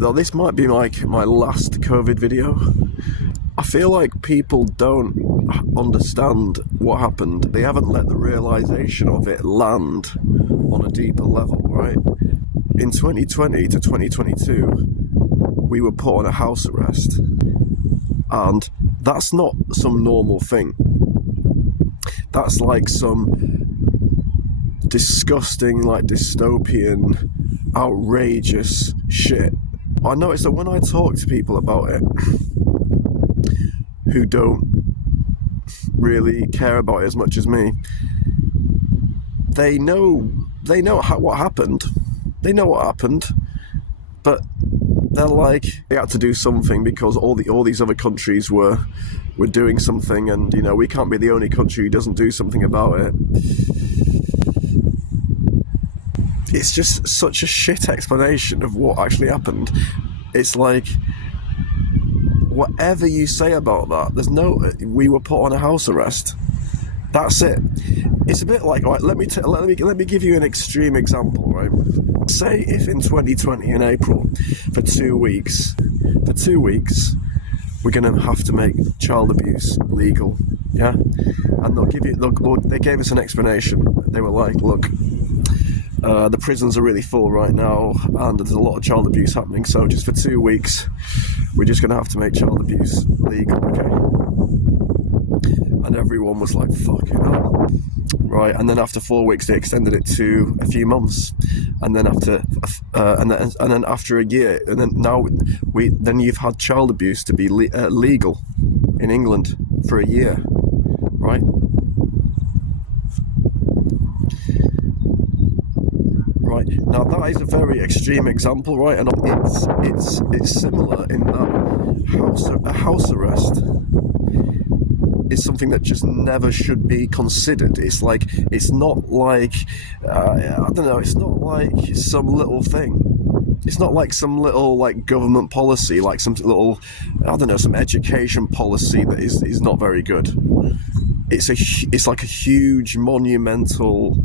though this might be like my last COVID video, I feel like people don't understand what happened. They haven't let the realisation of it land on a deeper level, right? In 2020 to 2022, we were put on a house arrest. And that's not some normal thing. That's like some disgusting, like dystopian, outrageous shit. I noticed that when I talk to people about it who don't really care about it as much as me, they know what happened. They know what happened, but they're like, they had to do something because all these other countries were doing something, and you know, we can't be the only country who doesn't do something about it. It's just such a shit explanation of what actually happened. It's like, whatever you say about that, we were put on a house arrest. That's it. It's a bit like, right, let me give you an extreme example, right? Say if in 2020 in April, for 2 weeks, we're going to have to make child abuse legal, yeah? And they gave us an explanation. They were like, look, the prisons are really full right now, and there's a lot of child abuse happening, so just for 2 weeks, we're just going to have to make child abuse legal, okay? And everyone was like, fucking hell. Right, and then after 4 weeks, they extended it to a few months, and then after a year, and then you've had child abuse to be legal in England for a year, right? Right, now that is a very extreme example, right? And it's similar in that a house arrest is something that just never should be considered. It's not like some little thing. It's not like some little like government policy, like some little, some education policy that is not very good. It's like a huge, monumental,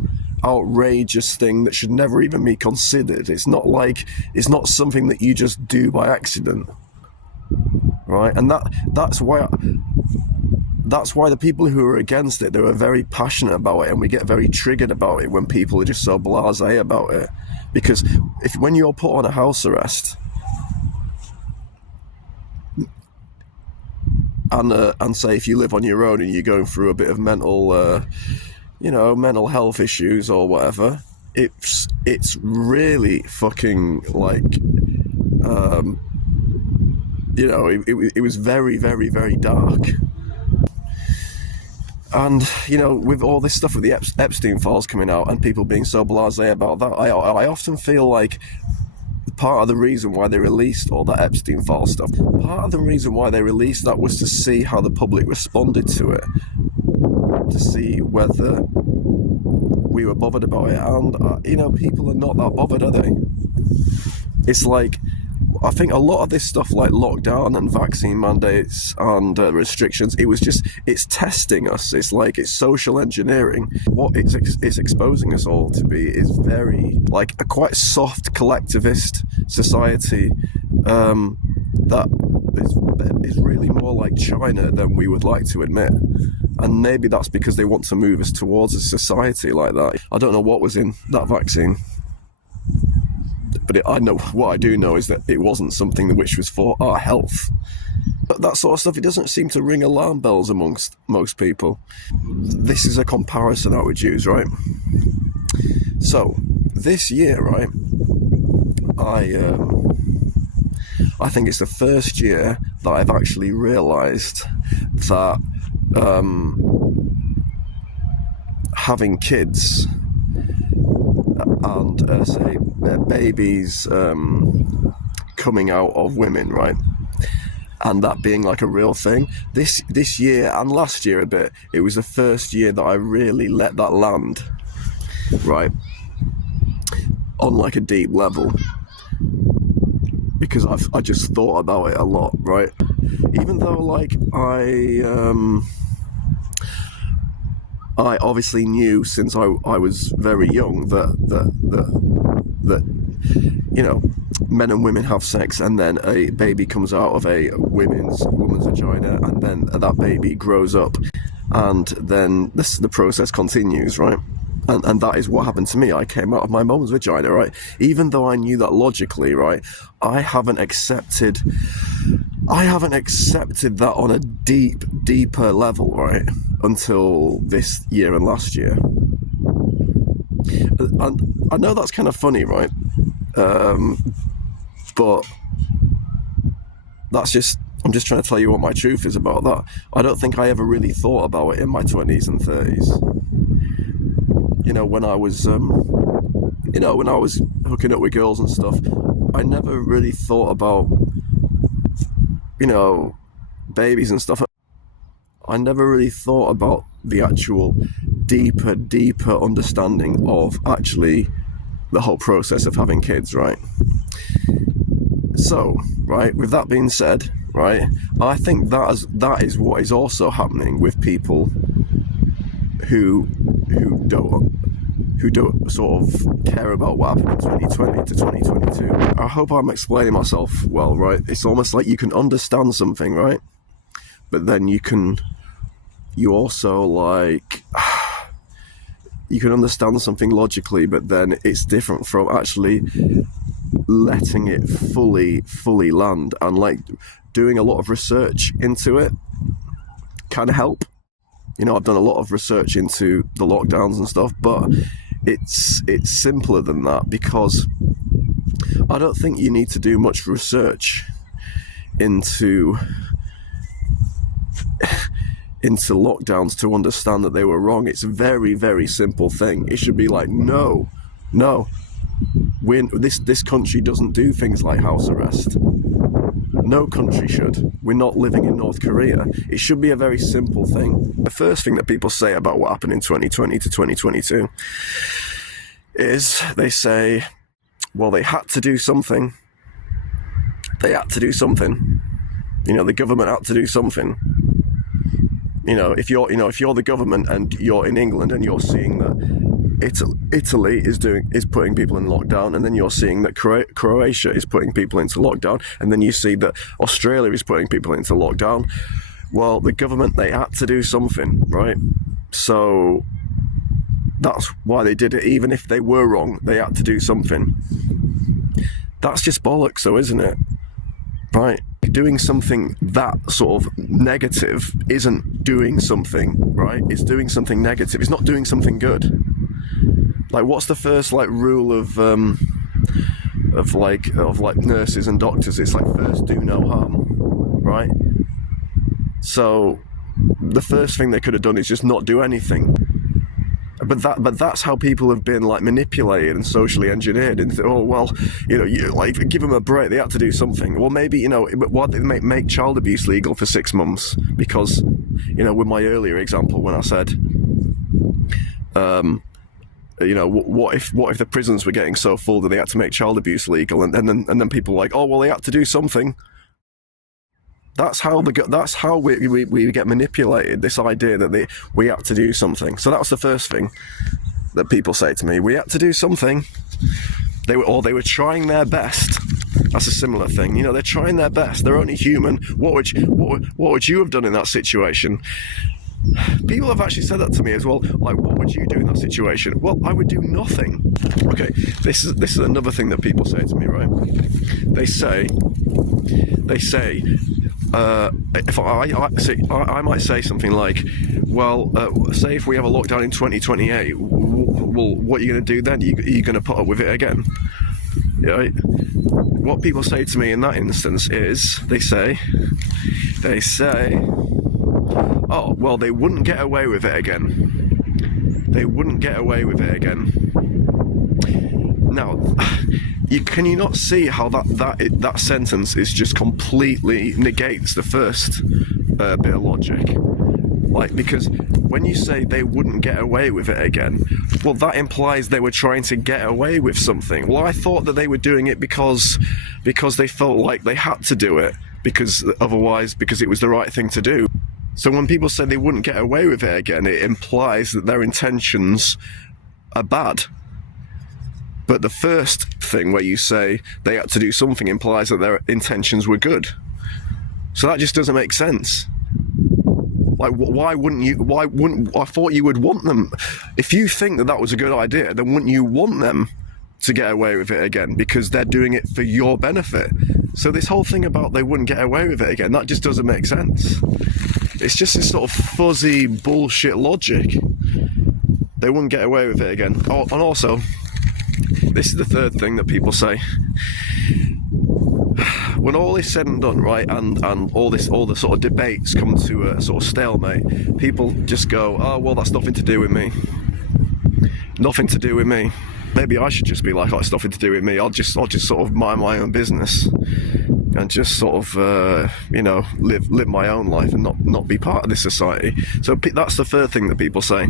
outrageous thing that should never even be considered. It's not something that you just do by accident, right? And that's why the people who are against it, they were very passionate about it, and we get very triggered about it when people are just so blasé about it. Because when you're put on a house arrest, and say if you live on your own and you're going through a bit of mental health issues or whatever, it's really fucking like, it was very, very, very dark. And, with all this stuff with the Epstein files coming out and people being so blasé about that, I often feel like part of the reason why they released all that Epstein file stuff, part of the reason why they released that was to see how the public responded to it, to see whether we were bothered about it. And, people are not that bothered, are they? It's like, I think a lot of this stuff like lockdown and vaccine mandates and restrictions, it's testing us. It's like, it's social engineering. What it's exposing us all to be is very, like, a quite soft collectivist society that is really more like China than we would like to admit. And maybe that's because they want to move us towards a society like that. I don't know what was in that vaccine. But I know what I do know is that it wasn't something which was for our health. But that sort of stuff, it doesn't seem to ring alarm bells amongst most people. This is a comparison I would use, right? So this year, right, I think it's the first year that I've actually realised that having kids and say babies coming out of women, right, and that being like a real thing, this year and last year a bit, it was the first year that I really let that land, right, on like a deep level, because I just thought about it a lot, right? Even though like I obviously knew since I was very young that you know, men and women have sex, and then a baby comes out of a woman's vagina, and then that baby grows up, and then the process continues, right? And that is what happened to me. I came out of my mom's vagina, right? Even though I knew that logically, right? I haven't accepted that on a deeper level, right? Until this year and last year. And I know that's kind of funny, right? But I'm just trying to tell you what my truth is about that. I don't think I ever really thought about it in my 20s and 30s. You know, when I was hooking up with girls and stuff, I never really thought about, you know, babies and stuff. I never really thought about the actual deeper understanding of actually the whole process of having kids, right? So, right, with that being said, right, I think that is what is also happening with people who don't sort of care about what happened in 2020 to 2022. I hope I'm explaining myself well, right? It's almost like you can understand something, right? But then you can understand something logically, but then it's different from actually letting it fully land, and like doing a lot of research into it can help. You know, I've done a lot of research into the lockdowns and stuff, but it's simpler than that, because I don't think you need to do much research into lockdowns to understand that they were wrong. It's a very, very simple thing. It should be like, no, this country doesn't do things like house arrest. No country should. We're not living in North Korea. It should be a very simple thing. The first thing that people say about what happened in 2020 to 2022 is they say, well, they had to do something. They had to do something. You know, the government had to do something. You know, if you're the government and you're in England and you're seeing that Italy is putting people in lockdown, and then you're seeing that Croatia is putting people into lockdown, and then you see that Australia is putting people into lockdown. Well, the government, they had to do something, right? So that's why they did it. Even if they were wrong, they had to do something. That's just bollocks, though, isn't it? Right? Doing something that sort of negative isn't doing something, right? It's doing something negative. It's not doing something good. Like, what's the first rule of nurses and doctors? It's like, first do no harm, right? So the first thing they could have done is just not do anything. But that's how people have been manipulated and socially engineered into, oh well, give them a break. They had to do something. Well, maybe but why did they make child abuse legal for 6 months? Because with my earlier example when I said, what if the prisons were getting so full that they had to make child abuse legal, and then people were like, oh well, they had to do something. That's how we get manipulated. This idea that we had to do something. So that was the first thing that people say to me. We had to do something. They were trying their best. That's a similar thing. They're trying their best. They're only human. What would you have done in that situation? People have actually said that to me as well. Like, what would you do in that situation? Well, I would do nothing. Okay, this is another thing that people say to me, right? They say, if I might say something like, well, say if we have a lockdown in 2028, well, what are you going to do then? Are you going to put up with it again? Right? What people say to me in that instance is, they say, oh, well, they wouldn't get away with it again. They wouldn't get away with it again. Now, can you not see how that sentence is just completely negates the first bit of logic? Because when you say they wouldn't get away with it again, well, that implies they were trying to get away with something. Well, I thought that they were doing it because they felt like they had to do it, because it was the right thing to do. So when people say they wouldn't get away with it again, it implies that their intentions are bad. But the first thing where you say they had to do something implies that their intentions were good. So that just doesn't make sense. Like, why wouldn't, I thought you would want them, if you think that that was a good idea, then wouldn't you want them to get away with it again, because they're doing it for your benefit? So this whole thing about they wouldn't get away with it again, that just doesn't make sense. It's just this sort of fuzzy bullshit logic. They wouldn't get away with it again. Oh, and also, this is the third thing that people say. When all is said and done, right, and all the sort of debates come to a sort of stalemate, people just go, oh, well, that's nothing to do with me. Nothing to do with me. Maybe I should just be like, oh, it's nothing to do with me. I'll just sort of mind my own business and just sort of, you know, live my own life and not be part of this society. So that's the third thing that people say.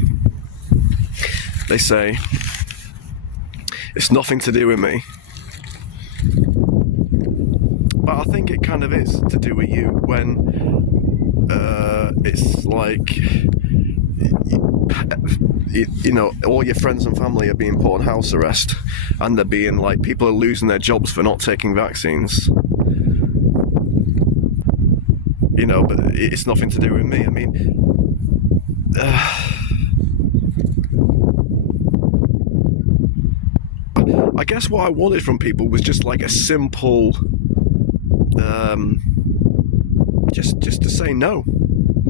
They say, it's nothing to do with me. But I think it kind of is to do with you when it's like, you know, all your friends and family are being put on house arrest, and they're being like, people are losing their jobs for not taking vaccines. You know, but it's nothing to do with me. I mean, I guess what I wanted from people was just like a simple, just to say no.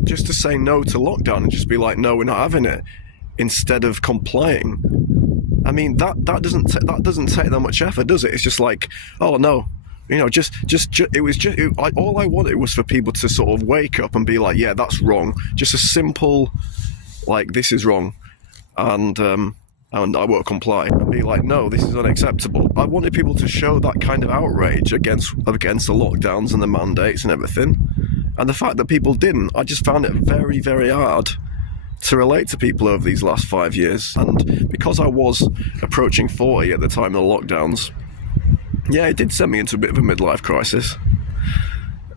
Just to say no to lockdown and just be like, no, we're not having it, instead of complying. I mean, that doesn't take that much effort, does it? It's just like, oh no, you know, all I wanted was for people to sort of wake up and be like, yeah, that's wrong. Just a simple, like, this is wrong, and I won't comply, and be like, no, this is unacceptable. I wanted people to show that kind of outrage against the lockdowns and the mandates and everything. And the fact that people didn't, I just found it very, very hard to relate to people over these last 5 years. And because I was approaching 40 at the time of the lockdowns, yeah, it did send me into a bit of a midlife crisis.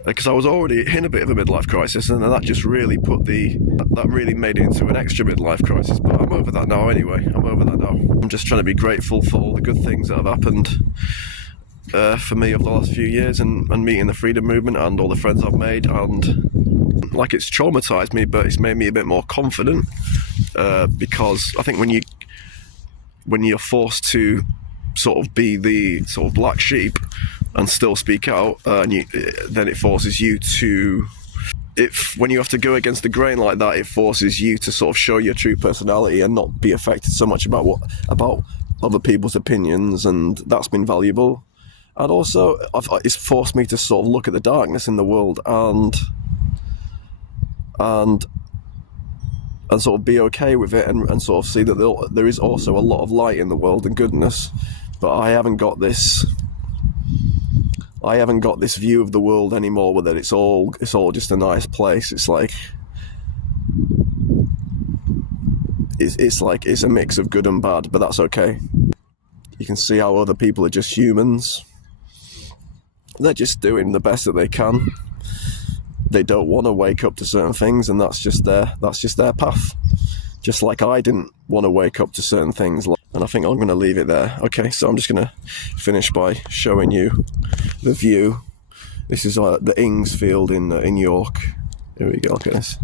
Because I was already in a bit of a midlife crisis, and then that just really that really made it into an extra midlife crisis. But I'm over that now anyway. I'm just trying to be grateful for all the good things that have happened for me over the last few years, and meeting the freedom movement and all the friends I've made, and like, it's traumatized me, but it's made me a bit more confident, because I think when you're forced to sort of be the sort of black sheep and still speak out, then it forces you to, when you have to go against the grain like that, it forces you to sort of show your true personality and not be affected so much about other people's opinions, and that's been valuable. And also, it's forced me to sort of look at the darkness in the world and sort of be okay with it, and sort of see that there is also a lot of light in the world and goodness. But I haven't got this view of the world anymore, where that it's all just a nice place. It's like it's a mix of good and bad, but that's okay. You can see how other people are just humans. They're just doing the best that they can. They don't want to wake up to certain things, and that's just their path. Just like I didn't want to wake up to certain things, and I think I'm going to leave it there. Okay, so I'm just going to finish by showing you the view. This is the Ings field in York. Here we go, look at this.